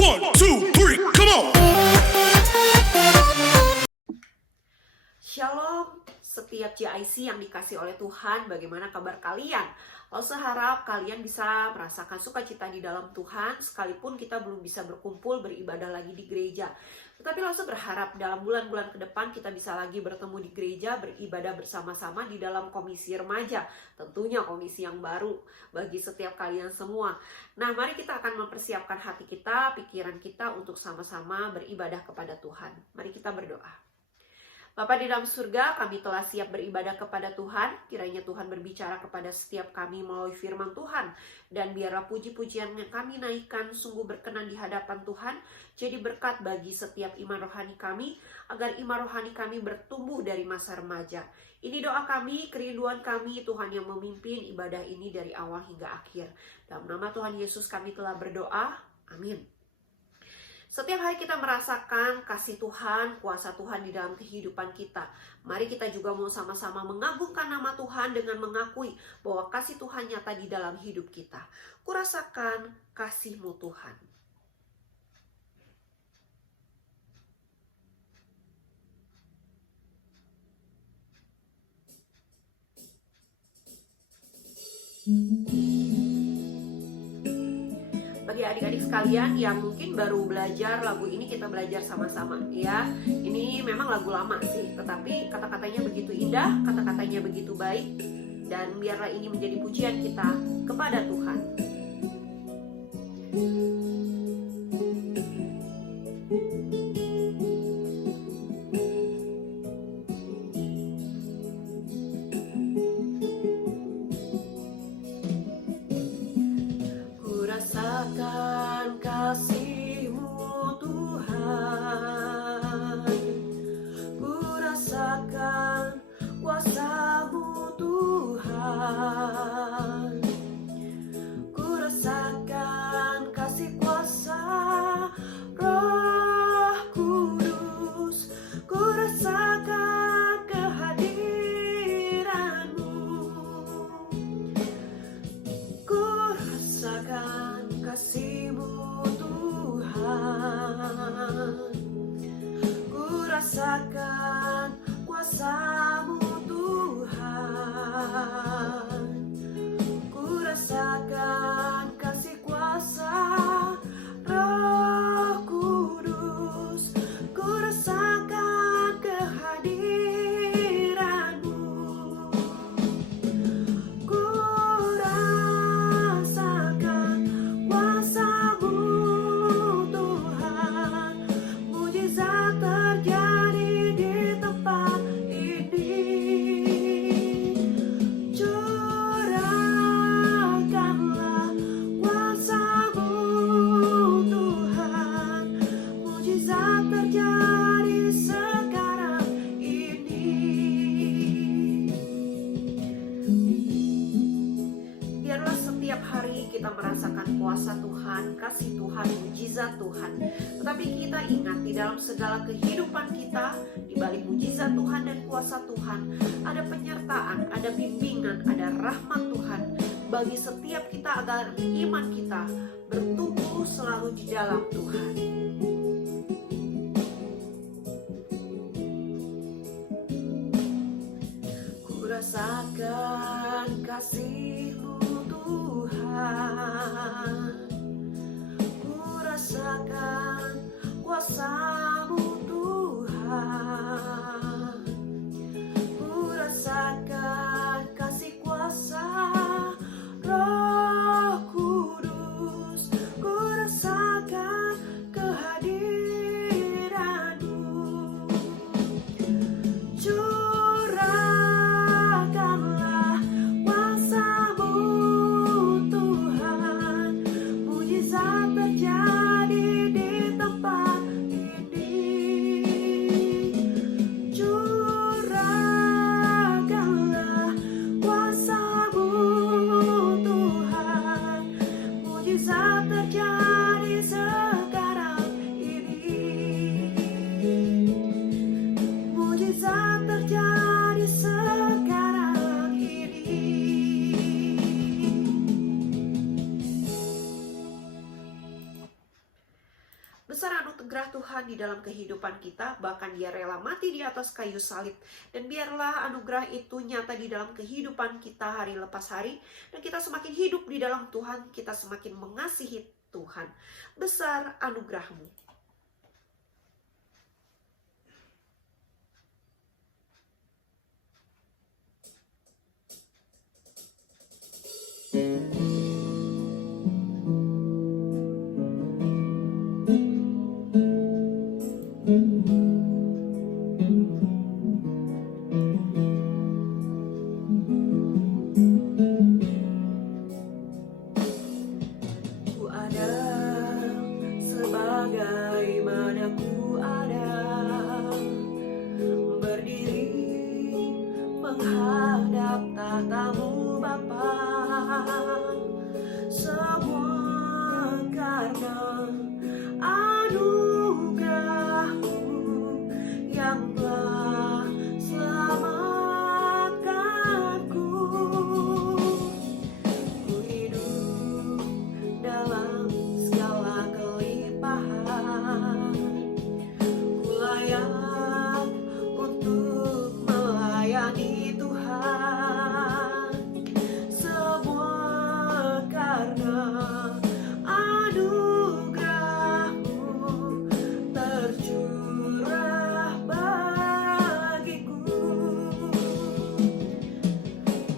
1, 2, 3, come on! Shalom, setiap JIC yang dikasih oleh Tuhan, bagaimana kabar kalian? Lalu harap kalian bisa merasakan sukacita di dalam Tuhan, sekalipun kita belum bisa berkumpul beribadah lagi di gereja. Tetapi lalu berharap dalam bulan-bulan ke depan kita bisa lagi bertemu di gereja, beribadah bersama-sama di dalam komisi remaja. Tentunya komisi yang baru bagi setiap kalian semua. Nah, mari kita akan mempersiapkan hati kita, pikiran kita untuk sama-sama beribadah kepada Tuhan. Mari kita berdoa. Bapa di dalam surga, kami telah siap beribadah kepada Tuhan. Kiranya Tuhan berbicara kepada setiap kami melalui firman Tuhan. Dan biarlah puji-pujian yang kami naikkan sungguh berkenan di hadapan Tuhan. Jadi berkat bagi setiap iman rohani kami, agar iman rohani kami bertumbuh dari masa remaja. Ini doa kami, kerinduan kami, Tuhan yang memimpin ibadah ini dari awal hingga akhir. Dalam nama Tuhan Yesus kami telah berdoa. Amin. Setiap hari kita merasakan kasih Tuhan, kuasa Tuhan di dalam kehidupan kita. Mari kita juga mau sama-sama mengagungkan nama Tuhan dengan mengakui bahwa kasih Tuhan nyata di dalam hidup kita. Kurasakan kasih-Mu Tuhan. Bagi adik-adik sekalian yang mungkin baru belajar lagu ini, kita belajar sama-sama ya. Ini memang lagu lama sih, tetapi kata-katanya begitu indah, kata-katanya begitu baik. Dan biarlah ini menjadi pujian kita kepada Tuhan. Rasakan kasih-Mu Tuhan, ku rasakan kuasa-Mu Tuhan, ku rasakan kasih kuasa Roh Kudus, ku rasakan kehadiran-Mu, ku rasakan kasih-Mu Tuhan, ku rasakan kuasa-Mu Tuhan, ku rasakan kasih kuasa Roh Kudus, ku rasakan kehadiran-Mu, ku rasakan kuasa-Mu Tuhan, mujizat terjadi di tempat ini. Curahkanlah kuasa-Mu Tuhan, mujizat terjadi sekarang ini. Biarlah setiap hari kita merasakan kuasa Tuhan, kasih Tuhan, mujizat Tuhan. Tetapi kita ingat di dalam segala kehidupan kita, di balik mujizat Tuhan dan kuasa Tuhan, ada penyertaan, ada bimbingan, ada rahmat Tuhan bagi setiap kita agar iman kita bertumbuh selalu di dalam Tuhan. Ku rasakan kasih-Mu Tuhan, ku rasakan kuasa-Mu Tuhan, ku rasakan kasih kuasa Roh Kudus, ku rasakan kehadiran-Mu, curahkanlah kuasa-Mu Besar anugerah Tuhan di dalam kehidupan kita, bahkan Dia rela mati di atas kayu salib. Dan biarlah anugerah itu nyata di dalam kehidupan kita hari lepas hari. Dan kita semakin hidup di dalam Tuhan, kita semakin mengasihi Tuhan. Besar anugerah-Mu. Ku ada sebagaimana ku ada, berdiri menghadap tahta-Mu Bapa. Semua karena anugerah-Mu yang telah selamatkanku. Ku hidup dalam segala kelimpahan, ku layak untuk melayani Tuhan. Semua karena anugerah-Mu tercurah bagiku.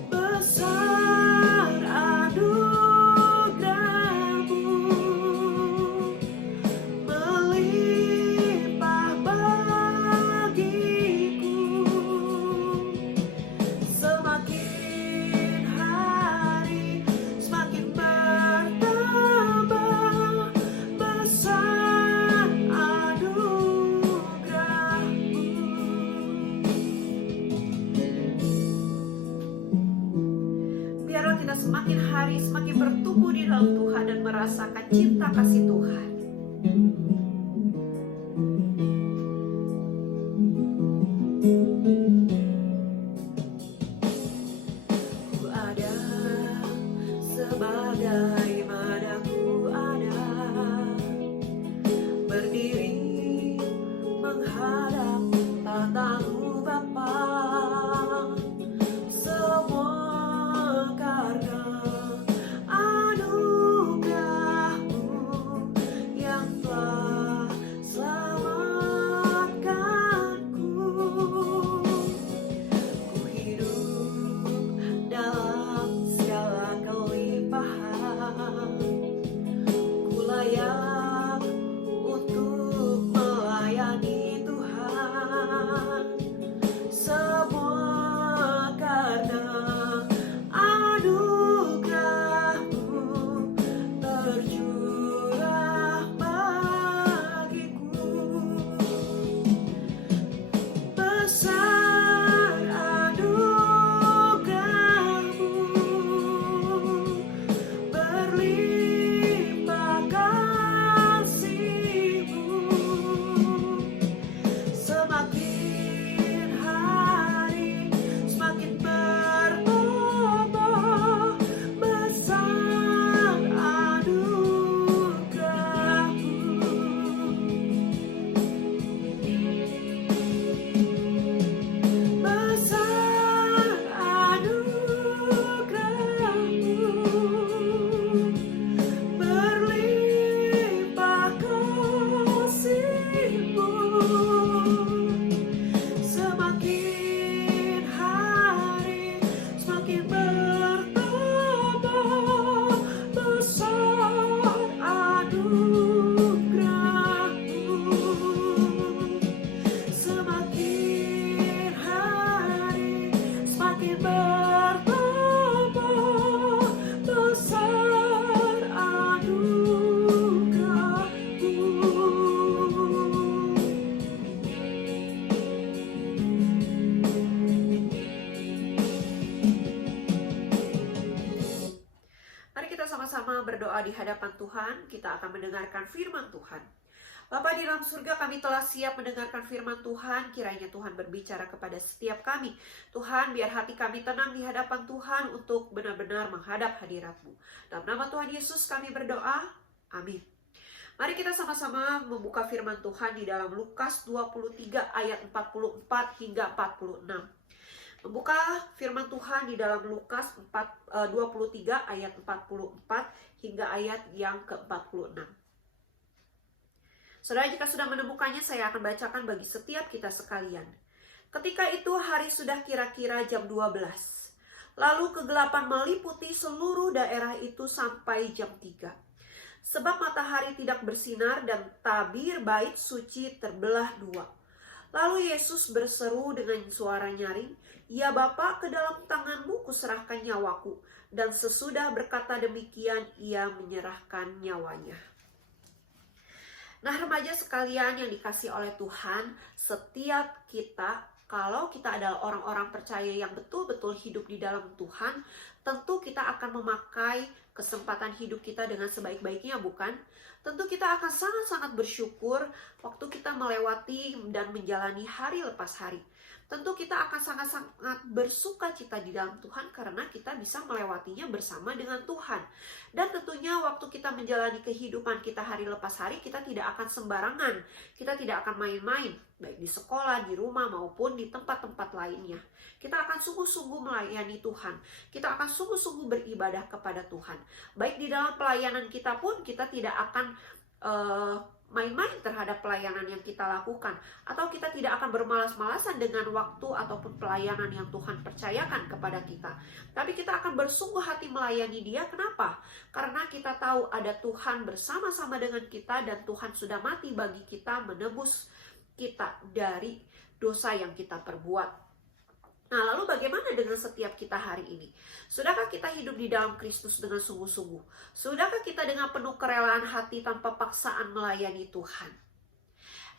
Besar anugerah-Mu melimpah bagiku. Semakin hari semakin bertambah besar anugerah-Mu. Biarlah kita semakin hari semakin bertumbuh di dalam Tuhan dan merasakan cinta kasih Tuhan. Ku ada sebagaimana ku ada, berdiri menghadap tahta-Mu Bapa. Semua karena anugerah-Mu yang telah selamatkanku. Ku hidup dalam segala kelimpahan, ku layak untuk melayani Tuhan. Semua karena anugerah-Mu tercurah bagiku. Besar anugerah-Mu berlimpah kasih-Mu. Semakin hari semakin bertambah besar anugerah-Mu. Besar anugerah-Mu berlimpah kasih-Mu. Semakin hari semakin bertambah besar anugerah-Mu. Semakin hari semakin bertambah besar Mari kita sama-sama berdoa di hadapan Tuhan. Kita akan mendengarkan firman Tuhan. Bapa di dalam surga, kami telah siap mendengarkan firman Tuhan. Kiranya Tuhan berbicara kepada setiap kami. Tuhan, biar hati kami tenang di hadapan Tuhan untuk benar-benar menghadap hadirat-Mu. Dalam nama Tuhan Yesus kami berdoa. Amin. Mari kita sama-sama membuka firman Tuhan di dalam Lukas 23 ayat 44 hingga 46. Membuka firman Tuhan di dalam Lukas 23 ayat 44 hingga ayat yang ke-46. Saudara, jika sudah menemukannya, saya akan bacakan bagi setiap kita sekalian. Ketika itu hari sudah kira-kira jam 12. Lalu kegelapan meliputi seluruh daerah itu sampai jam 3. Sebab matahari tidak bersinar dan tabir bait suci terbelah dua. Lalu Yesus berseru dengan suara nyaring, "Ya Bapa, ke dalam tangan-Mu kuserahkan nyawaku." Dan sesudah berkata demikian, ia menyerahkan nyawanya. Nah, remaja sekalian yang dikasih oleh Tuhan, setiap kita, kalau kita adalah orang-orang percaya yang betul-betul hidup di dalam Tuhan, tentu kita akan memakai kesempatan hidup kita dengan sebaik-baiknya, bukan? Tentu kita akan sangat-sangat bersyukur waktu kita melewati dan menjalani hari lepas hari. Tentu kita akan sangat-sangat bersuka cita di dalam Tuhan karena kita bisa melewatinya bersama dengan Tuhan. Dan tentunya waktu kita menjalani kehidupan kita hari lepas hari, kita tidak akan sembarangan. Kita tidak akan main-main, baik di sekolah, di rumah, maupun di tempat-tempat lainnya. Kita akan sungguh-sungguh melayani Tuhan. Kita akan sungguh-sungguh beribadah kepada Tuhan. Baik di dalam pelayanan kita pun, kita tidak akan main-main terhadap pelayanan yang kita lakukan, atau kita tidak akan bermalas-malasan dengan waktu ataupun pelayanan yang Tuhan percayakan kepada kita. Tapi kita akan bersungguh hati melayani Dia. Kenapa? Karena kita tahu ada Tuhan bersama-sama dengan kita, dan Tuhan sudah mati bagi kita, menebus kita dari dosa yang kita perbuat. Nah, lalu bagaimana dengan setiap kita hari ini? Sudahkah kita hidup di dalam Kristus dengan sungguh-sungguh? Sudahkah kita dengan penuh kerelaan hati tanpa paksaan melayani Tuhan?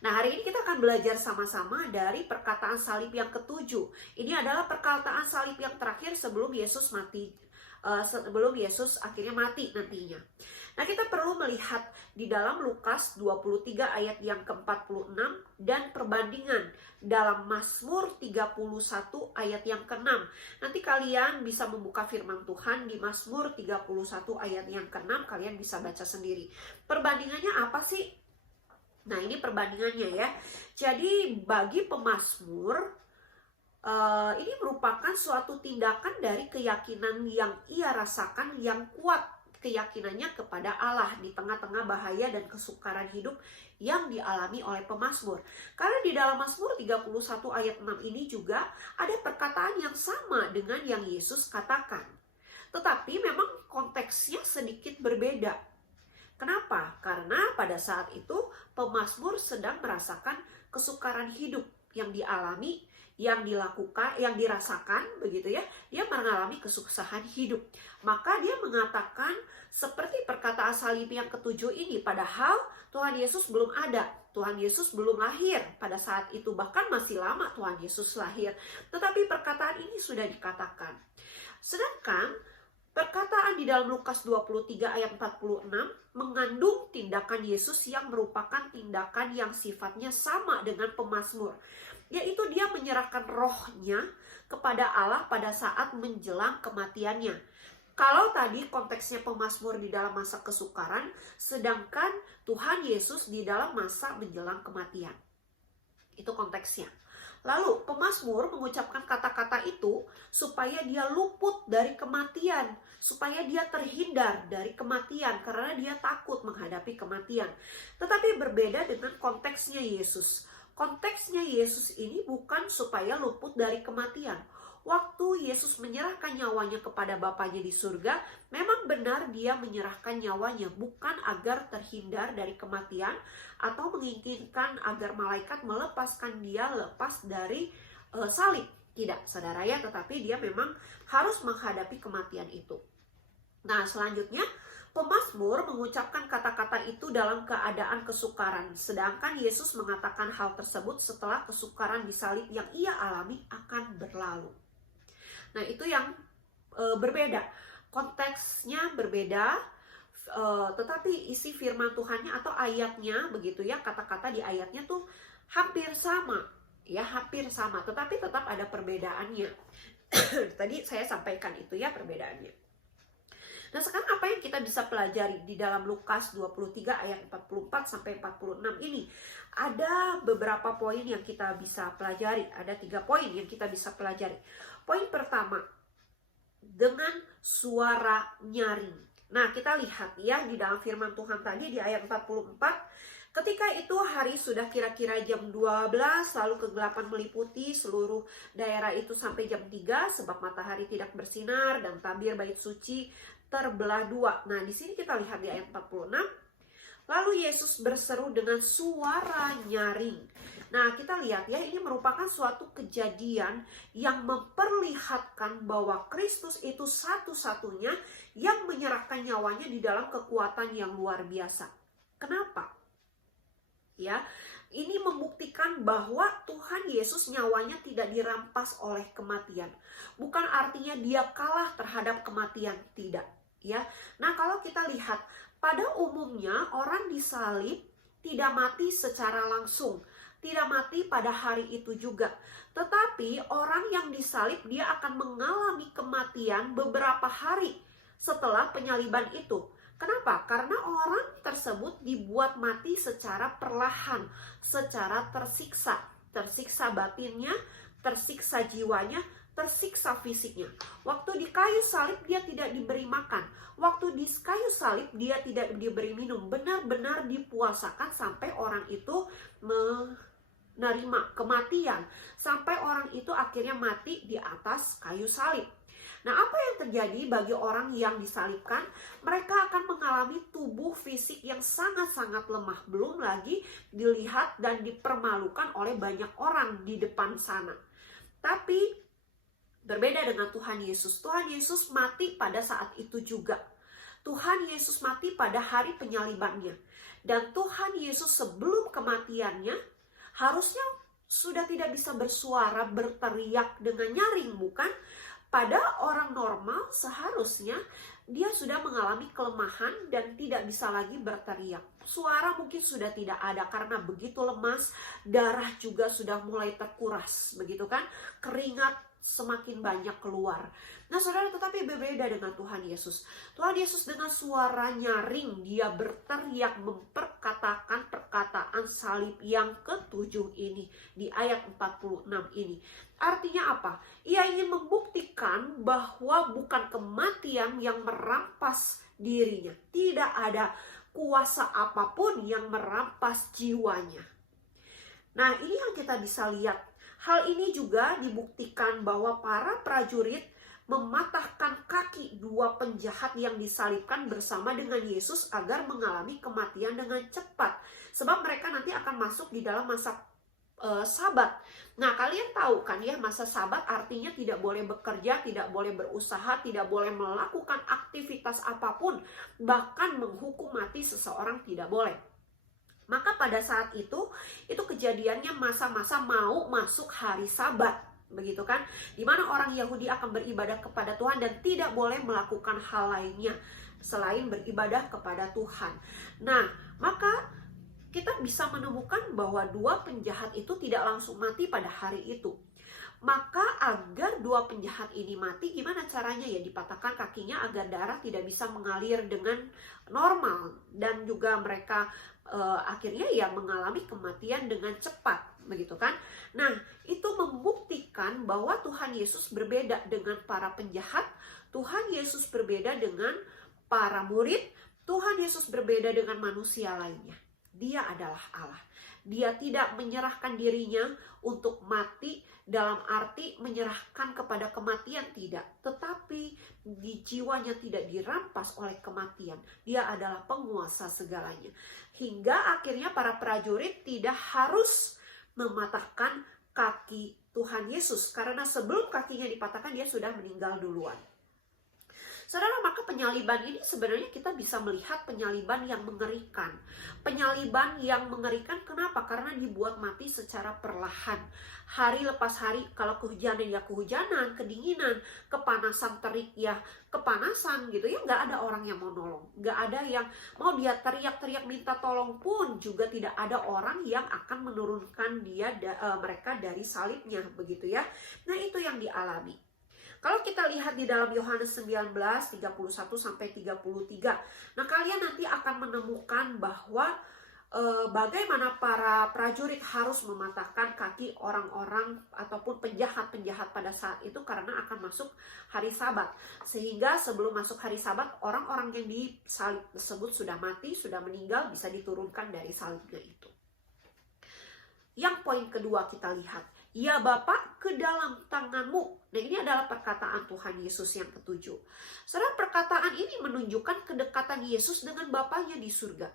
Nah, hari ini kita akan belajar sama-sama dari perkataan salib yang ketujuh. Ini adalah perkataan salib yang terakhir sebelum Yesus mati, sebelum Yesus akhirnya mati nantinya. Nah, kita perlu melihat di dalam Lukas 23 ayat yang ke-46 dan perbandingan dalam Mazmur 31 ayat yang ke-6. Nanti kalian bisa membuka firman Tuhan di Mazmur 31 ayat yang ke-6, kalian bisa baca sendiri. Perbandingannya apa sih? Nah, ini perbandingannya ya. Jadi bagi pemazmur, ini merupakan suatu tindakan dari keyakinan yang ia rasakan yang kuat, keyakinannya kepada Allah di tengah-tengah bahaya dan kesukaran hidup yang dialami oleh pemazmur. Karena di dalam Mazmur 31 ayat 6 ini juga ada perkataan yang sama dengan yang Yesus katakan. Tetapi memang konteksnya sedikit berbeda. Kenapa? Karena pada saat itu pemazmur sedang merasakan kesukaran hidup yang dialami, yang dilakukan, yang dirasakan, begitu ya. Dia mengalami kesusahan hidup. Maka dia mengatakan seperti perkataan salib yang ketujuh ini, padahal Tuhan Yesus belum ada. Tuhan Yesus belum lahir pada saat itu, bahkan masih lama Tuhan Yesus lahir. Tetapi perkataan ini sudah dikatakan. Sedangkan perkataan di dalam Lukas 23 ayat 46 mengandung tindakan Yesus yang merupakan tindakan yang sifatnya sama dengan pemazmur, yaitu dia menyerahkan rohnya kepada Allah pada saat menjelang kematiannya. Kalau tadi konteksnya pemazmur di dalam masa kesukaran, sedangkan Tuhan Yesus di dalam masa menjelang kematian. Itu konteksnya. Lalu pemazmur mengucapkan kata-kata itu supaya dia luput dari kematian, supaya dia terhindar dari kematian karena dia takut menghadapi kematian. Tetapi berbeda dengan konteksnya Yesus. Konteksnya Yesus ini bukan supaya luput dari kematian. Waktu Yesus menyerahkan nyawanya kepada Bapanya di surga, memang benar dia menyerahkan nyawanya bukan agar terhindar dari kematian atau menginginkan agar malaikat melepaskan dia lepas dari salib. Tidak, saudara ya, tetapi dia memang harus menghadapi kematian itu. Nah, selanjutnya pemazmur mengucapkan kata-kata itu dalam keadaan kesukaran, sedangkan Yesus mengatakan hal tersebut setelah kesukaran di salib yang ia alami akan berlalu. Nah, itu yang berbeda, konteksnya berbeda, tetapi isi firman Tuhannya atau ayatnya begitu ya, kata-kata di ayatnya tuh hampir sama, ya hampir sama, tetapi tetap ada perbedaannya. Tadi saya sampaikan itu ya perbedaannya. Nah, sekarang apa yang kita bisa pelajari di dalam Lukas 23 ayat 44 sampai 46 ini? Ada beberapa poin yang kita bisa pelajari. Ada 3 poin yang kita bisa pelajari. Poin pertama, dengan suara nyaring. Nah, kita lihat ya di dalam firman Tuhan tadi di ayat 44. Ketika itu hari sudah kira-kira jam 12, lalu kegelapan meliputi seluruh daerah itu sampai jam 3 sebab matahari tidak bersinar dan tabir bait suci terbelah dua. Nah, di sini kita lihat di ayat 46. Lalu Yesus berseru dengan suara nyaring. Nah, kita lihat ya, ini merupakan suatu kejadian yang memperlihatkan bahwa Kristus itu satu-satunya yang menyerahkan nyawanya di dalam kekuatan yang luar biasa. Kenapa? Ya, ini membuktikan bahwa Tuhan Yesus nyawanya tidak dirampas oleh kematian. Bukan artinya dia kalah terhadap kematian, tidak. Ya, nah kalau kita lihat pada umumnya orang disalib tidak mati secara langsung, tidak mati pada hari itu juga. Tetapi orang yang disalib dia akan mengalami kematian beberapa hari setelah penyaliban itu. Kenapa? Karena orang tersebut dibuat mati secara perlahan, secara tersiksa. Tersiksa batinnya, tersiksa jiwanya, tersiksa fisiknya. Waktu di kayu salib dia tidak diberi makan. Waktu di kayu salib dia tidak diberi minum. Benar-benar dipuasakan sampai orang itu menerima kematian. Sampai orang itu akhirnya mati di atas kayu salib. Nah, apa yang terjadi bagi orang yang disalibkan? Mereka akan mengalami tubuh fisik yang sangat-sangat lemah. Belum lagi dilihat dan dipermalukan oleh banyak orang di depan sana. Tapi berbeda dengan Tuhan Yesus. Tuhan Yesus mati pada saat itu juga. Tuhan Yesus mati pada hari penyalibannya. Dan Tuhan Yesus sebelum kematiannya harusnya sudah tidak bisa bersuara, berteriak dengan nyaring, bukan? Pada orang normal seharusnya dia sudah mengalami kelemahan dan tidak bisa lagi berteriak. Suara mungkin sudah tidak ada karena begitu lemas, darah juga sudah mulai terkuras, begitu kan? Keringat semakin banyak keluar. Nah, saudara, tetapi berbeda dengan Tuhan Yesus. Tuhan Yesus dengan suara nyaring, dia berteriak memperkatakan perkataan salib yang ke-7 ini di ayat 46 ini. Artinya apa? Ia ingin membuktikan bahwa bukan kematian yang merampas dirinya. Tidak ada kuasa apapun yang merampas jiwanya. Nah, ini yang kita bisa lihat. Hal ini juga dibuktikan bahwa para prajurit mematahkan kaki dua penjahat yang disalibkan bersama dengan Yesus agar mengalami kematian dengan cepat. Sebab mereka nanti akan masuk di dalam masa Sabat. Nah, kalian tahu kan ya, masa Sabat artinya tidak boleh bekerja, tidak boleh berusaha, tidak boleh melakukan aktivitas apapun, bahkan menghukum mati seseorang tidak boleh. Maka pada saat itu kejadiannya masa-masa mau masuk hari Sabat, begitu kan? Dimana orang Yahudi akan beribadah kepada Tuhan dan tidak boleh melakukan hal lainnya selain beribadah kepada Tuhan. Nah, maka kita bisa menemukan bahwa dua penjahat itu tidak langsung mati pada hari itu. Maka agar dua penjahat ini mati, gimana caranya ya? Dipatahkan kakinya agar darah tidak bisa mengalir dengan normal. Dan juga mereka akhirnya ya mengalami kematian dengan cepat, begitu kan? Nah, itu membuktikan bahwa Tuhan Yesus berbeda dengan para penjahat. Tuhan Yesus berbeda dengan para murid. Tuhan Yesus berbeda dengan manusia lainnya. Dia adalah Allah. Dia tidak menyerahkan dirinya untuk mati dalam arti menyerahkan kepada kematian, tidak. Tetapi di jiwanya tidak dirampas oleh kematian. Dia adalah penguasa segalanya. Hingga akhirnya para prajurit tidak harus mematahkan kaki Tuhan Yesus. Karena sebelum kakinya dipatahkan dia sudah meninggal duluan. Saudara, maka penyaliban ini sebenarnya kita bisa melihat penyaliban yang mengerikan. Penyaliban yang mengerikan kenapa? Karena dibuat mati secara perlahan. Hari lepas hari, kalau kehujanan ya kehujanan, kedinginan, kepanasan terik ya kepanasan gitu ya. Nggak ada orang yang mau nolong. Nggak ada yang mau dia teriak-teriak minta tolong pun juga tidak ada orang yang akan menurunkan mereka dari salibnya begitu ya. Nah, itu yang dialami. Kalau kita lihat di dalam Yohanes 19, 31 sampai 33. Nah, kalian nanti akan menemukan bahwa bagaimana para prajurit harus mematahkan kaki orang-orang ataupun penjahat-penjahat pada saat itu karena akan masuk hari Sabat. Sehingga sebelum masuk hari Sabat, orang-orang yang disalib tersebut sudah mati, sudah meninggal, bisa diturunkan dari salibnya itu. Yang poin kedua kita lihat, ya Bapa, ke dalam tanganmu. Nah, ini adalah perkataan Tuhan Yesus yang ketujuh. Saudara, perkataan ini menunjukkan kedekatan Yesus dengan Bapanya di surga.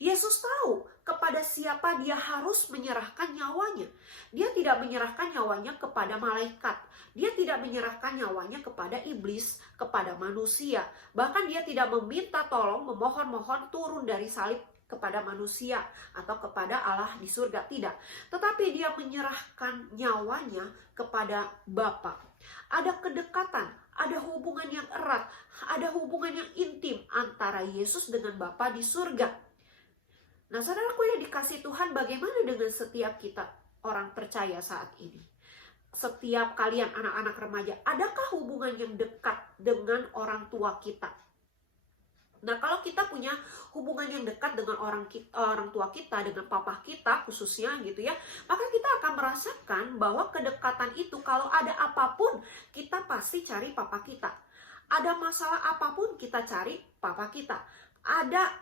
Yesus tahu kepada siapa dia harus menyerahkan nyawanya. Dia tidak menyerahkan nyawanya kepada malaikat. Dia tidak menyerahkan nyawanya kepada iblis, kepada manusia. Bahkan dia tidak meminta tolong, memohon-mohon turun dari salib kepada manusia atau kepada Allah di surga, tidak. Tetapi dia menyerahkan nyawanya kepada Bapa. Ada kedekatan, ada hubungan yang erat, ada hubungan yang intim antara Yesus dengan Bapa di surga. Nah, saudaraku yang dikasihi Tuhan, bagaimana dengan setiap kita orang percaya saat ini? Setiap kalian anak-anak remaja, adakah hubungan yang dekat dengan orang tua kita? Nah, kalau kita punya hubungan yang dekat dengan orang tua kita, dengan papa kita khususnya gitu ya, maka kita akan merasakan bahwa kedekatan itu kalau ada apapun, kita pasti cari papa kita. Ada masalah apapun, kita cari papa kita.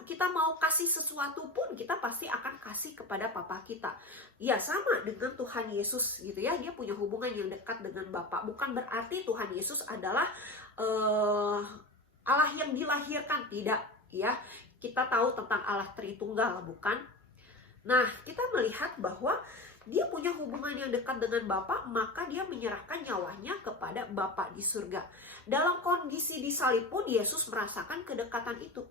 Kita mau kasih sesuatu pun, kita pasti akan kasih kepada papa kita. Ya, sama dengan Tuhan Yesus gitu ya, dia punya hubungan yang dekat dengan Bapa. Bukan berarti Tuhan Yesus adalah Allah yang dilahirkan, tidak ya. Kita tahu tentang Allah Tritunggal, bukan? Nah, kita melihat bahwa dia punya hubungan yang dekat dengan Bapa, maka dia menyerahkan nyawanya kepada Bapa di surga. Dalam kondisi disalib pun Yesus merasakan kedekatan itu.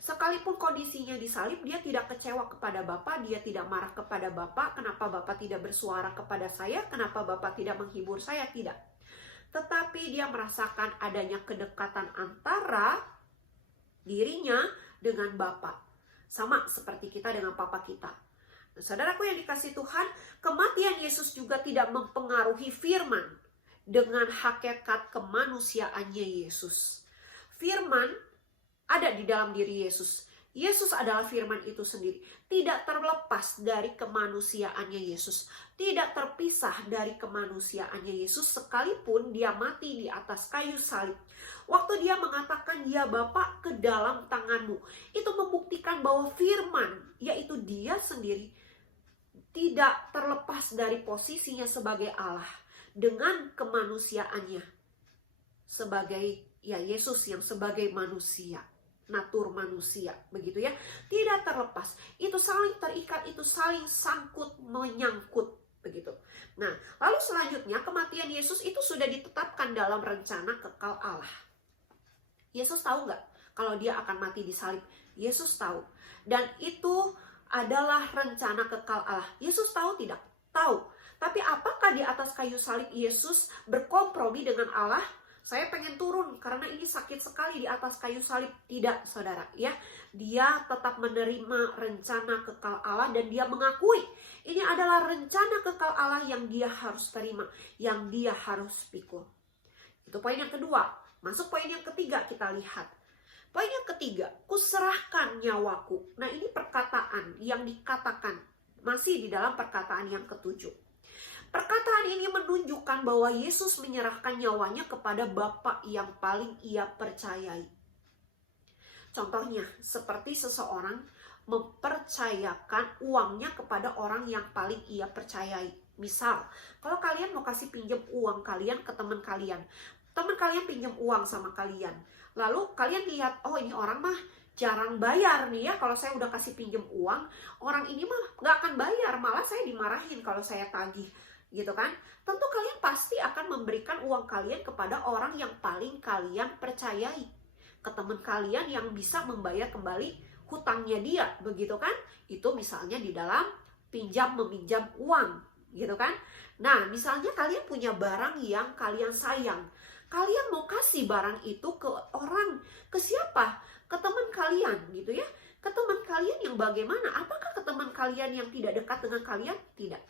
Sekalipun kondisinya disalib, dia tidak kecewa kepada Bapa, dia tidak marah kepada Bapa. Kenapa Bapa tidak bersuara kepada saya? Kenapa Bapa tidak menghibur saya? Tidak. Tetapi dia merasakan adanya kedekatan antara dirinya dengan Bapa. Sama seperti kita dengan Papa kita. Nah, saudaraku yang dikasihi Tuhan, kematian Yesus juga tidak mempengaruhi firman dengan hakikat kemanusiaannya Yesus. Firman ada di dalam diri Yesus. Yesus adalah firman itu sendiri. Tidak terlepas dari kemanusiaannya Yesus. Tidak terpisah dari kemanusiaannya Yesus sekalipun dia mati di atas kayu salib. Waktu dia mengatakan, ya Bapa, ke dalam tanganmu. Itu membuktikan bahwa firman, yaitu dia sendiri, tidak terlepas dari posisinya sebagai Allah. Dengan kemanusiaannya. Sebagai Yesus yang sebagai manusia. Natur manusia, begitu ya, tidak terlepas, itu saling terikat, itu saling sangkut menyangkut, begitu. Nah, lalu selanjutnya kematian Yesus itu sudah ditetapkan dalam rencana kekal Allah. Yesus tahu nggak kalau dia akan mati di salib? Yesus tahu, dan itu adalah rencana kekal Allah. Yesus tahu tidak? Tahu. Tapi apakah di atas kayu salib Yesus berkompromi dengan Allah? Saya pengen turun karena ini sakit sekali di atas kayu salib. Tidak, saudara, ya. Dia tetap menerima rencana kekal Allah dan dia mengakui ini adalah rencana kekal Allah yang dia harus terima, yang dia harus pikul. Itu poin yang kedua. Masuk poin yang ketiga, kita lihat. Poin yang ketiga, kuserahkan nyawaku. Nah, ini perkataan yang dikatakan masih di dalam perkataan yang ketujuh. Perkataan ini menunjukkan bahwa Yesus menyerahkan nyawanya kepada Bapa yang paling ia percayai. Contohnya, seperti seseorang mempercayakan uangnya kepada orang yang paling ia percayai. Misal, kalau kalian mau kasih pinjam uang kalian ke teman kalian pinjam uang sama kalian. Lalu kalian lihat, oh ini orang mah jarang bayar nih ya, kalau saya udah kasih pinjam uang, orang ini mah gak akan bayar, malah saya dimarahin kalau saya tagih. Gitu kan? Tentu kalian pasti akan memberikan uang kalian kepada orang yang paling kalian percayai. Ke teman kalian yang bisa membayar kembali hutangnya dia, begitu kan? Itu misalnya di dalam pinjam meminjam uang, gitu kan? Nah, misalnya kalian punya barang yang kalian sayang. Kalian mau kasih barang itu ke orang, ke siapa? Ke teman kalian, gitu ya. Ke teman kalian yang bagaimana? Apakah ke teman kalian yang tidak dekat dengan kalian? Tidak.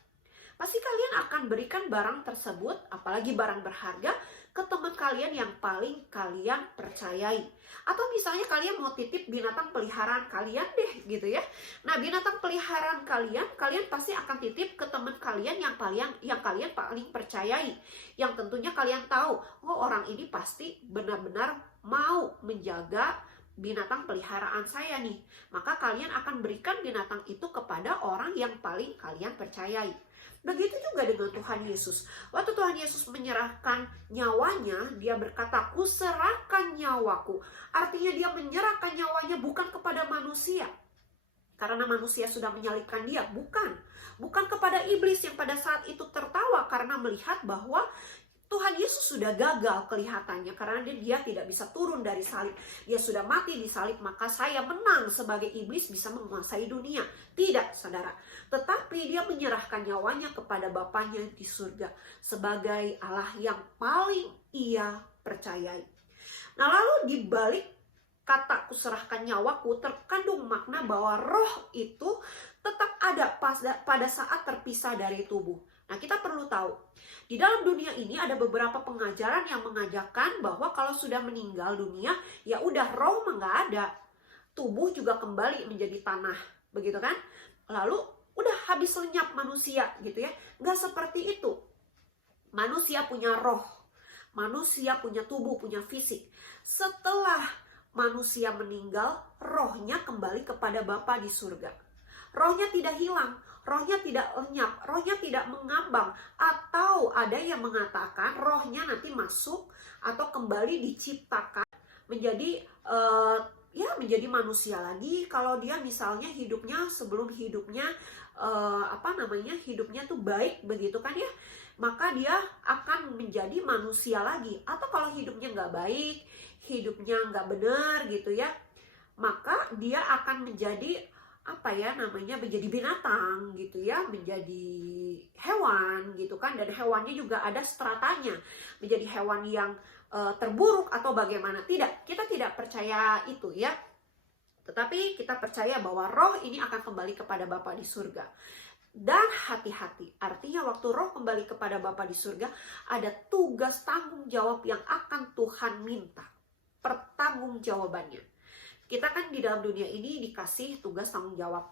pasti kalian akan berikan barang tersebut, apalagi barang berharga, ke teman kalian yang paling kalian percayai. Atau misalnya kalian mau titip binatang peliharaan kalian deh gitu ya. Nah, binatang peliharaan kalian pasti akan titip ke teman kalian yang kalian paling percayai. Yang tentunya kalian tahu, oh orang ini pasti benar-benar mau menjaga binatang peliharaan saya nih. Maka kalian akan berikan binatang itu kepada orang yang paling kalian percayai. Begitu juga dengan Tuhan Yesus. Waktu Tuhan Yesus menyerahkan nyawanya, dia berkata, "Kuserahkan nyawaku." Artinya dia menyerahkan nyawanya bukan kepada manusia, karena manusia sudah menyalibkan dia. Bukan kepada iblis yang pada saat itu tertawa karena melihat bahwa Tuhan Yesus sudah gagal kelihatannya karena dia tidak bisa turun dari salib. Dia sudah mati di salib, maka saya menang sebagai iblis bisa menguasai dunia. Tidak, saudara. Tetapi dia menyerahkan nyawanya kepada Bapanya di surga sebagai Allah yang paling ia percayai. Nah, lalu di balik kata "kuserahkan nyawaku" terkandung makna bahwa roh itu tetap ada pada saat terpisah dari tubuh. Nah, kita perlu tahu, di dalam dunia ini ada beberapa pengajaran yang mengajarkan bahwa kalau sudah meninggal dunia, ya udah roh mah nggak ada. Tubuh juga kembali menjadi tanah, begitu kan? Lalu udah habis lenyap manusia gitu ya. Nggak seperti itu. Manusia punya roh, manusia punya tubuh, punya fisik. Setelah manusia meninggal, rohnya kembali kepada Bapa di surga. Rohnya tidak hilang, rohnya tidak lenyap, rohnya tidak mengambang. Atau ada yang mengatakan rohnya nanti masuk atau kembali diciptakan menjadi menjadi manusia lagi. Kalau dia misalnya hidupnya sebelum hidupnya hidupnya tuh baik begitu kan ya, maka dia akan menjadi manusia lagi. Atau kalau hidupnya nggak baik, hidupnya nggak benar gitu ya, maka dia akan menjadi menjadi binatang gitu ya, menjadi hewan gitu kan. Dan hewannya juga ada stratanya, menjadi hewan yang terburuk atau bagaimana. Tidak, kita tidak percaya itu ya. Tetapi kita percaya bahwa roh ini akan kembali kepada Bapa di surga. Dan hati-hati, artinya waktu roh kembali kepada Bapa di surga, ada tugas tanggung jawab yang akan Tuhan minta. Pertanggungjawabannya. Kita kan di dalam dunia ini dikasih tugas tanggung jawab,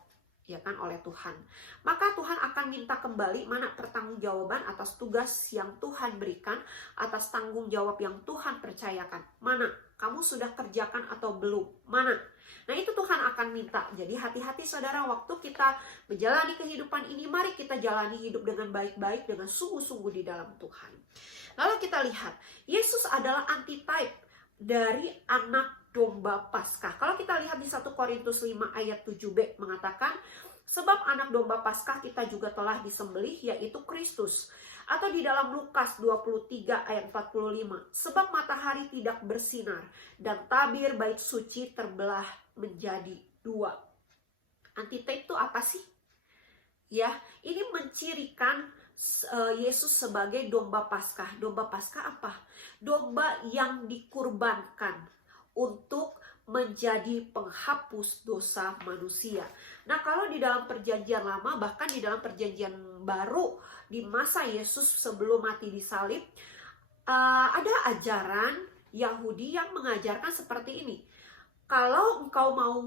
ya kan, oleh Tuhan. Maka Tuhan akan minta kembali mana pertanggungjawaban atas tugas yang Tuhan berikan, atas tanggung jawab yang Tuhan percayakan. Mana? Kamu sudah kerjakan atau belum? Mana? Nah, itu Tuhan akan minta. Jadi hati-hati saudara, waktu kita menjalani kehidupan ini, mari kita jalani hidup dengan baik-baik, dengan sungguh-sungguh di dalam Tuhan. Lalu kita lihat, Yesus adalah antitype dari anak domba Paskah. Kalau kita lihat di 1 Korintus 5 ayat 7b mengatakan, sebab anak domba Paskah kita juga telah disembelih, yaitu Kristus. Atau di dalam Lukas 23 ayat 45, sebab matahari tidak bersinar dan tabir bait suci terbelah menjadi dua. Antitype itu apa sih? Ya, ini mencirikan Yesus sebagai domba Paskah. Domba Paskah apa? Domba yang dikurbankan untuk menjadi penghapus dosa manusia. Nah, kalau di dalam perjanjian lama, bahkan di dalam perjanjian baru, di masa Yesus sebelum mati di salib, ada ajaran Yahudi yang mengajarkan seperti ini. Kalau engkau mau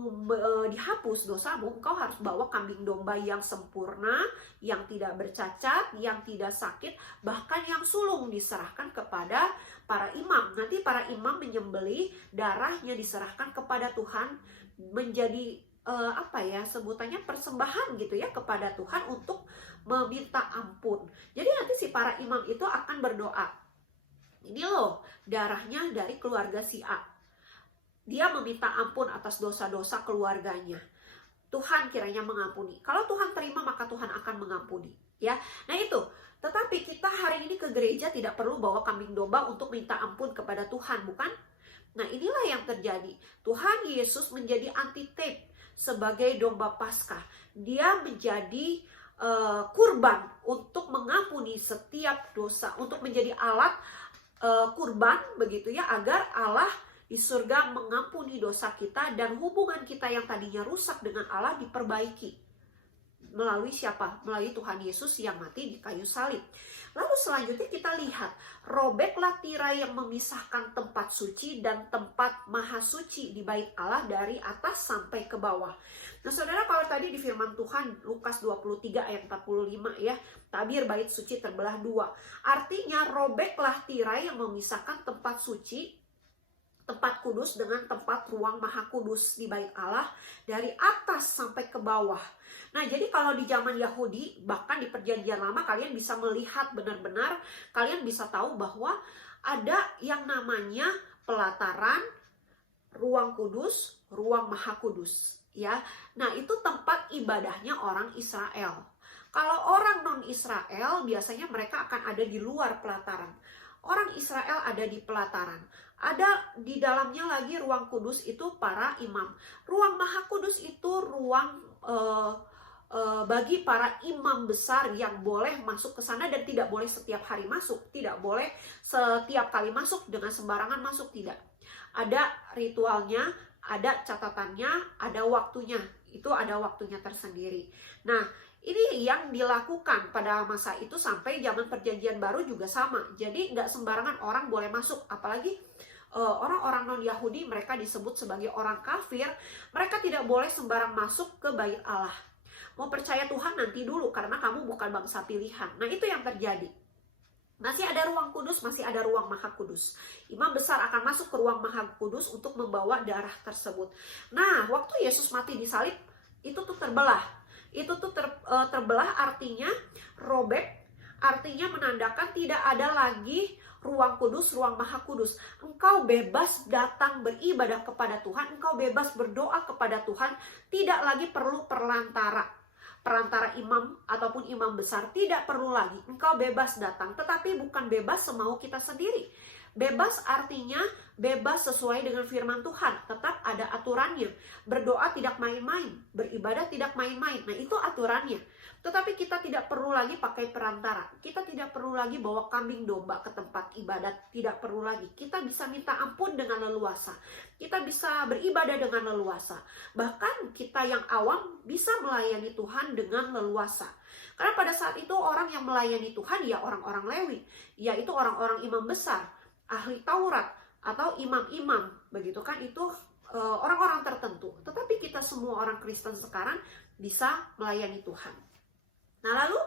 dihapus dosamu, engkau harus bawa kambing domba yang sempurna, yang tidak bercacat, yang tidak sakit, bahkan yang sulung, diserahkan kepada para imam. Nanti para imam menyembelih, darahnya diserahkan kepada Tuhan, menjadi sebutannya persembahan gitu ya kepada Tuhan untuk meminta ampun. Jadi nanti si para imam itu akan berdoa, ini loh darahnya dari keluarga si A, dia meminta ampun atas dosa-dosa keluarganya, Tuhan kiranya mengampuni. Kalau Tuhan terima, maka Tuhan akan mengampuni ya. Nah itu. Tetapi kita hari ini ke gereja tidak perlu bawa kambing domba untuk minta ampun kepada Tuhan, bukan? Nah, inilah yang terjadi. Tuhan Yesus menjadi antitype sebagai domba Paskah. Dia menjadi kurban untuk mengampuni setiap dosa, untuk menjadi alat kurban begitu ya, agar Allah di surga mengampuni dosa kita dan hubungan kita yang tadinya rusak dengan Allah diperbaiki. Melalui siapa? Melalui Tuhan Yesus yang mati di kayu salib. Lalu selanjutnya kita lihat, robeklah tirai yang memisahkan tempat suci dan tempat maha suci di bait Allah dari atas sampai ke bawah. Nah saudara, kalau tadi di firman Tuhan Lukas 23 ayat 45 ya, tabir bait suci terbelah dua. Artinya robeklah tirai yang memisahkan tempat suci, tempat kudus dengan tempat ruang maha kudus di bait Allah dari atas sampai ke bawah. Nah jadi kalau di zaman Yahudi, bahkan di perjanjian lama, kalian bisa melihat benar-benar, kalian bisa tahu bahwa ada yang namanya pelataran, ruang kudus, ruang maha kudus ya. Nah itu tempat ibadahnya orang Israel. Kalau orang non-Israel biasanya mereka akan ada di luar pelataran. Orang Israel ada di pelataran. Ada di dalamnya lagi ruang kudus, itu para imam. Ruang maha kudus itu ruang bagi para imam besar yang boleh masuk ke sana, dan tidak boleh setiap hari masuk. Tidak boleh setiap kali masuk dengan sembarangan masuk, tidak. Ada ritualnya, ada catatannya, ada waktunya. Itu ada waktunya tersendiri. Nah, ini yang dilakukan pada masa itu sampai zaman perjanjian baru juga sama. Jadi nggak sembarangan orang boleh masuk. Apalagi orang-orang non-Yahudi, mereka disebut sebagai orang kafir. Mereka tidak boleh sembarang masuk ke bait Allah. Mau percaya Tuhan nanti dulu, karena kamu bukan bangsa pilihan. Nah itu yang terjadi. Masih ada ruang kudus, masih ada ruang maha kudus. Imam besar akan masuk ke ruang maha kudus untuk membawa darah tersebut. Nah waktu Yesus mati di salib, itu tuh terbelah. Itu tuh terbelah artinya robek, artinya menandakan tidak ada lagi ruang kudus, ruang maha kudus. Engkau bebas datang beribadah kepada Tuhan, engkau bebas berdoa kepada Tuhan, tidak lagi perlu perantara imam ataupun imam besar, tidak perlu lagi. Engkau bebas datang, tetapi bukan bebas semau kita sendiri. Bebas artinya bebas sesuai dengan firman Tuhan, tetap ada aturannya. Berdoa tidak main-main, beribadah tidak main-main. Nah itu aturannya. Tetapi kita tidak perlu lagi pakai perantara. Kita tidak perlu lagi bawa kambing domba ke tempat ibadat. Tidak perlu lagi. Kita bisa minta ampun dengan leluasa. Kita bisa beribadah dengan leluasa. Bahkan kita yang awam bisa melayani Tuhan dengan leluasa. Karena pada saat itu orang yang melayani Tuhan ya orang-orang Lewi, yaitu orang-orang imam besar, ahli Taurat, atau imam-imam. Begitu kan, itu orang-orang tertentu. Tetapi kita semua orang Kristen sekarang bisa melayani Tuhan. Nah lalu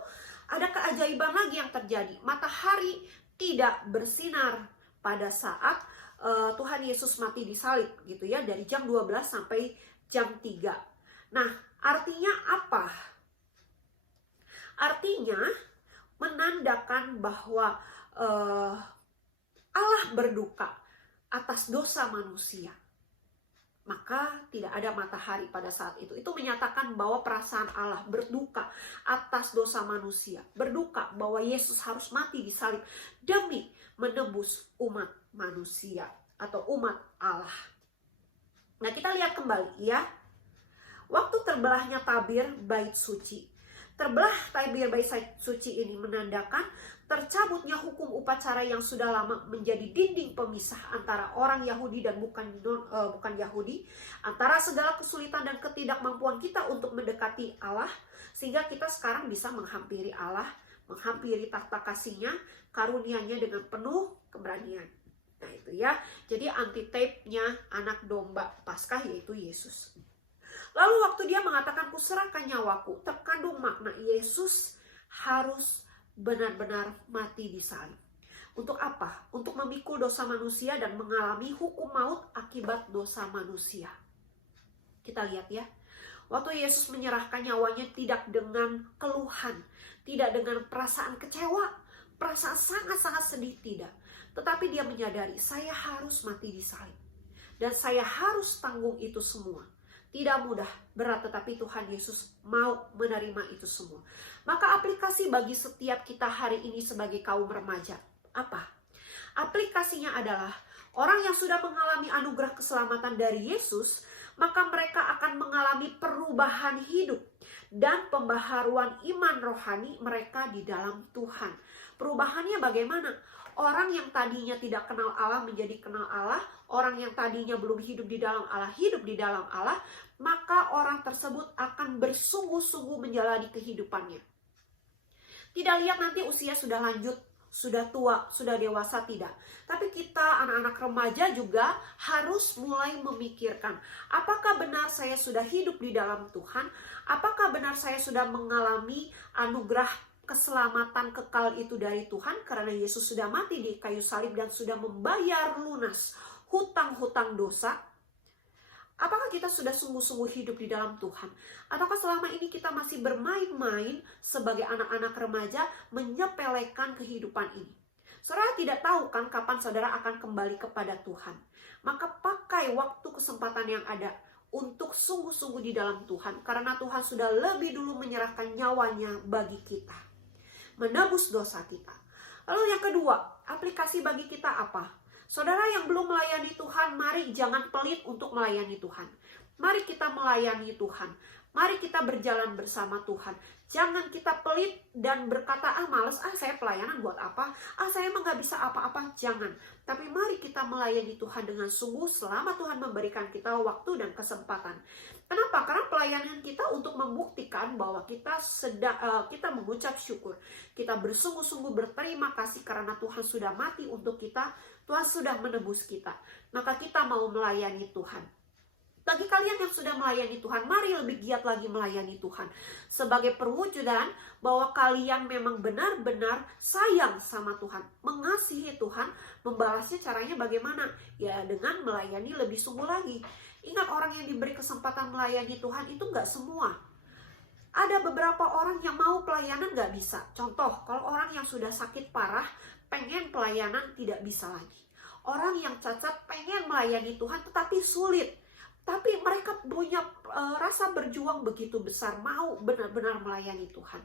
ada keajaiban lagi yang terjadi. Matahari tidak bersinar pada saat Tuhan Yesus mati di salib gitu ya, dari jam 12 sampai jam 3. Nah artinya apa? Artinya menandakan bahwa Allah berduka atas dosa manusia. Maka tidak ada matahari pada saat itu. Itu menyatakan bahwa perasaan Allah berduka atas dosa manusia. Berduka bahwa Yesus harus mati di salib demi menebus umat manusia atau umat Allah. Nah kita lihat kembali ya. Waktu terbelahnya tabir bait suci. Terbelah tabir bait suci ini menandakan tercabutnya hukum upacara yang sudah lama menjadi dinding pemisah antara orang Yahudi dan bukan Yahudi, antara segala kesulitan dan ketidakmampuan kita untuk mendekati Allah, sehingga kita sekarang bisa menghampiri Allah, menghampiri tahta kasih-Nya, karunia-Nya dengan penuh keberanian. Nah itu ya, jadi antitepnya anak domba Paskah yaitu Yesus. Lalu waktu dia mengatakan kuserahkan nyawaku, terkandung makna Yesus harus benar-benar mati di salib. Untuk apa? Untuk memikul dosa manusia dan mengalami hukum maut akibat dosa manusia. Kita lihat ya. Waktu Yesus menyerahkan nyawanya tidak dengan keluhan, tidak dengan perasaan kecewa, perasaan sangat-sangat sedih, tidak. Tetapi dia menyadari, saya harus mati di salib. Dan saya harus tanggung itu semua. Tidak mudah, berat, tetapi Tuhan Yesus mau menerima itu semua. Maka aplikasi bagi setiap kita hari ini sebagai kaum remaja, apa? Aplikasinya adalah orang yang sudah mengalami anugerah keselamatan dari Yesus, maka mereka akan mengalami perubahan hidup dan pembaharuan iman rohani mereka di dalam Tuhan. Perubahannya bagaimana? Orang yang tadinya tidak kenal Allah menjadi kenal Allah, orang yang tadinya belum hidup di dalam Allah, hidup di dalam Allah, maka orang tersebut akan bersungguh-sungguh menjalani kehidupannya. Tidak lihat nanti usia sudah lanjut, sudah tua, sudah dewasa, tidak. Tapi kita anak-anak remaja juga harus mulai memikirkan, apakah benar saya sudah hidup di dalam Tuhan? Apakah benar saya sudah mengalami anugerah keselamatan kekal itu dari Tuhan? Karena Yesus sudah mati di kayu salib dan sudah membayar lunas hutang-hutang dosa. Apakah kita sudah sungguh-sungguh hidup di dalam Tuhan? Ataukah selama ini kita masih bermain-main sebagai anak-anak remaja menyepelekan kehidupan ini? Saudara tidak tahu kan kapan saudara akan kembali kepada Tuhan. Maka pakai waktu kesempatan yang ada untuk sungguh-sungguh di dalam Tuhan. Karena Tuhan sudah lebih dulu menyerahkan nyawanya bagi kita, menebus dosa kita. Lalu yang kedua, aplikasi bagi kita apa? Saudara yang belum melayani Tuhan, mari jangan pelit untuk melayani Tuhan. Mari kita melayani Tuhan. Mari kita berjalan bersama Tuhan. Jangan kita pelit dan berkata, males, saya pelayanan buat apa? Saya emang gak bisa apa-apa. Jangan. Tapi mari kita melayani Tuhan dengan sungguh selama Tuhan memberikan kita waktu dan kesempatan. Kenapa? Karena pelayanan kita untuk membuktikan bahwa kita mengucap syukur. Kita bersungguh-sungguh berterima kasih karena Tuhan sudah mati untuk kita. Tuhan sudah menebus kita. Maka kita mau melayani Tuhan. Bagi kalian yang sudah melayani Tuhan, mari lebih giat lagi melayani Tuhan. Sebagai perwujudan bahwa kalian memang benar-benar sayang sama Tuhan. Mengasihi Tuhan, membalasnya caranya bagaimana? Ya dengan melayani lebih sungguh lagi. Ingat, orang yang diberi kesempatan melayani Tuhan itu gak semua. Ada beberapa orang yang mau pelayanan gak bisa. Contoh, kalau orang yang sudah sakit parah, pengen pelayanan tidak bisa lagi. Orang yang cacat pengen melayani Tuhan tetapi sulit. Tapi mereka punya rasa berjuang begitu besar, mau benar-benar melayani Tuhan.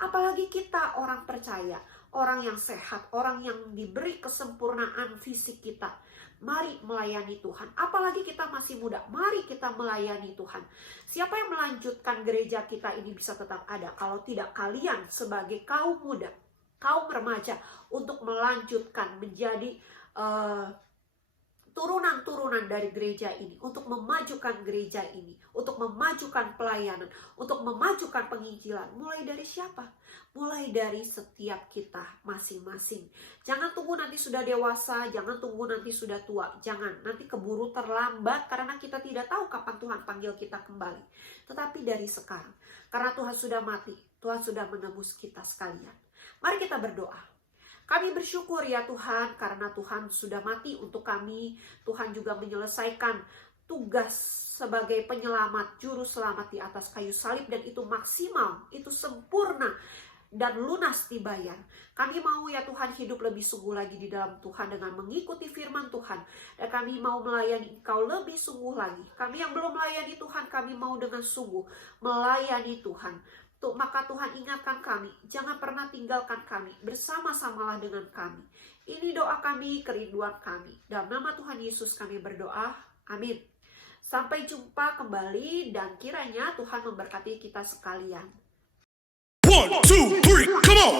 Apalagi kita orang percaya, orang yang sehat, orang yang diberi kesempurnaan fisik kita. Mari melayani Tuhan. Apalagi kita masih muda, mari kita melayani Tuhan. Siapa yang melanjutkan gereja kita ini bisa tetap ada kalau tidak kalian sebagai kaum muda, kaum remaja, untuk melanjutkan menjadi turunan-turunan dari gereja ini, untuk memajukan gereja ini, untuk memajukan pelayanan, untuk memajukan penginjilan. Mulai dari siapa? Mulai dari setiap kita masing-masing. Jangan tunggu nanti sudah dewasa, jangan tunggu nanti sudah tua, jangan. Nanti keburu terlambat karena kita tidak tahu kapan Tuhan panggil kita kembali. Tetapi dari sekarang, karena Tuhan sudah mati, Tuhan sudah menebus kita sekalian. Mari kita berdoa. Kami bersyukur ya Tuhan, karena Tuhan sudah mati untuk kami. Tuhan juga menyelesaikan tugas sebagai penyelamat, juru selamat di atas kayu salib. Dan itu maksimal, itu sempurna dan lunas dibayar. Kami mau ya Tuhan hidup lebih sungguh lagi di dalam Tuhan dengan mengikuti firman Tuhan. Dan kami mau melayani Engkau lebih sungguh lagi. Kami yang belum melayani Tuhan, kami mau dengan sungguh melayani Tuhan. Maka Tuhan ingatkan kami, jangan pernah tinggalkan kami, bersama-samalah dengan kami. Ini doa kami, kerinduan kami. Dalam nama Tuhan Yesus kami berdoa, amin. Sampai jumpa kembali dan kiranya Tuhan memberkati kita sekalian. 1, 2, 3, come on!